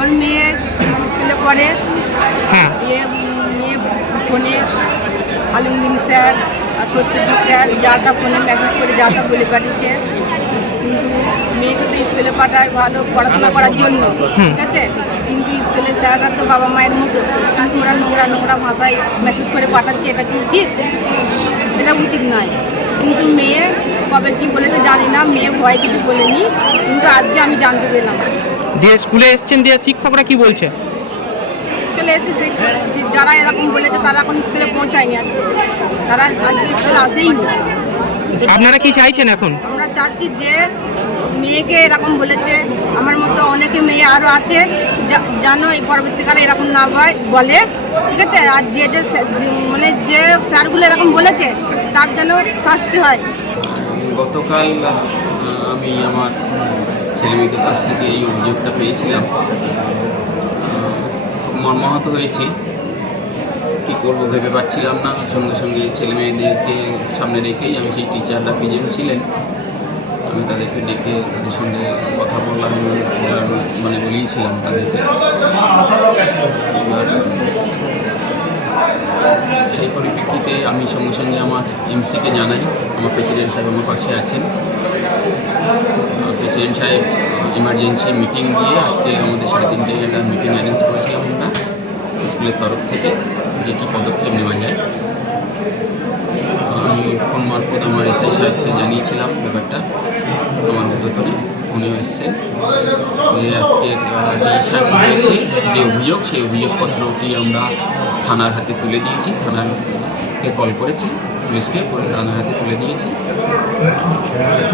আমার মেয়ে স্কুলে পড়ে। হ্যাঁ। মেয়ে ফোনে আলমগীর স্যার আর সত্যজিৎ স্যার যা তা ফোনে মেসেজ করে যা তা বলে পাঠিয়েছে, কিন্তু মেয়েকে তো স্কুলে পাঠায় ভালো পড়াশোনা করার জন্য, ঠিক আছে, কিন্তু স্কুলের স্যাররা তো বাবা মায়ের মতো, কিন্তু ওরা নোংরা নোংরা ভাষায় মেসেজ করে পাঠাচ্ছে। এটা কি উচিত? এটা উচিত নয়। কিন্তু মেয়ে কবে কি বলেছে জানি না, মেয়ে ভয় কিছু বলেনি, কিন্তু আজকে আমি জানতে পেলাম। দিয়ে স্কুলে এসছেন, দিয়ে শিক্ষকরা কি বলছে? স্কুলে এসে যারা এরকম বলেছে তারা এখন স্কুলে পৌঁছায়নি, আজকে তারা আজকে স্কুলে আসেইনি। আপনারা কি চাইছেন এখন? আমরা চাচ্ছি যে মেয়েকে এরকম বলেছে, আমার মতো অনেকে মেয়ে আরও আছে যেন এই পরবর্তীকালে এরকম না হয় বলে, ঠিক আছে। আর যে মানে যে স্যারগুলো এরকম বলেছে তার জন্য শাস্তি হয়। গতকাল আমি আমার ছেলেমেয়েদের কাছ থেকে এই অভিযোগটা পেয়েছিলাম। মর্মাহত হয়েছি, কী করবো ভেবে পাচ্ছিলাম না। সঙ্গে সঙ্গে ছেলেমেয়েদেরকে সামনে রেখেই আমি সেই টিচাররা প্রেজেন্ট ছিলেন, আমি তাদেরকে ডেকে তাদের সঙ্গে কথা বললাম, মানে বলিয়েছিলাম তাদেরকে। এবার সেই পরিপ্রেক্ষিতে আমি সঙ্গে সঙ্গে আমার এমসিকে জানাই। আমার প্রেসিডেন্ট সাহেব আমার পাশে আছেন। প্রেসিডেন্ট সাহেব ইমার্জেন্সি মিটিং দিয়ে আজকে আমাদের 3:30টায় একটা মিটিং অ্যারেঞ্জ করেছিলাম আমরা স্কুলের তরফ থেকে, যে কী পদক্ষেপ নেওয়া যায়। আমি ফোন মারফত আমার এসআই সাহেবকে জানিয়েছিলাম ব্যাপারটা, আমার উদ্যোতনে উনিও এসছেন। আজকে ডিসিশন হয়েছে যে অভিযোগ, সেই অভিযোগপত্রটি আমরা থানার হাতে তুলে দিয়েছি। থানারকে কল করেছি, পুলিশকে থানার হাতে তুলে দিয়েছি।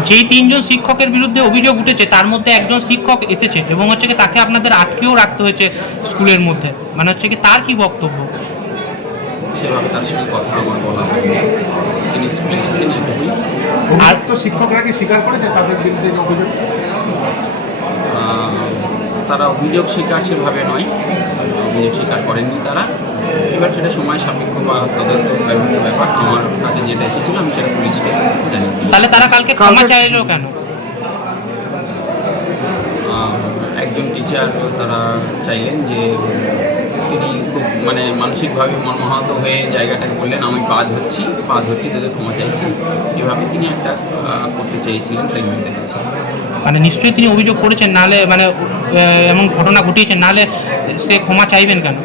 যেই 3 জন শিক্ষকের বিরুদ্ধে অভিযোগ উঠেছে তার মধ্যে একজন শিক্ষক এসেছে এবং হচ্ছে কি তাকে আপনাদের আটকেও রাখতে হয়েছে স্কুলের মধ্যে, মানে হচ্ছে কি তার কি বক্তব্য? সেভাবে তার সঙ্গে কথা আমার বলা হয়নি, তিনি স্কুলে এসেছেন এটুকুই। আর তো শিক্ষকরা কি স্বীকার করেছে তাদের বিরুদ্ধে যে অভিযোগ? তারা অভিযোগ স্বীকার সেভাবে নয়, অভিযোগ স্বীকার করেননি তারা। এবার সেটা সময় সাপেক্ষ বা তদন্ত ব্যাপার। আমার কাছে যেটা এসেছিল আমি সেটা পুলিশকে জানি। তাহলে তারা কালকে ক্ষমা চাইলো কেন? একজন টিচার তারা চাইলেন যে তিনি খুব মানে মানসিকভাবে মর্মাহত হয়ে জায়গাটাকে বললেন, আমি পা ধরছি তাদের ক্ষমা চাইছি। এভাবে তিনি একটা করতে চেয়েছিলেন ছেলেমেয়েদের কাছে। মানে নিশ্চয়ই তিনি অভিযোগ করেছেন, নাহলে মানে এমন ঘটনা ঘটিয়েছেন, নাহলে সে ক্ষমা চাইবেন কেন?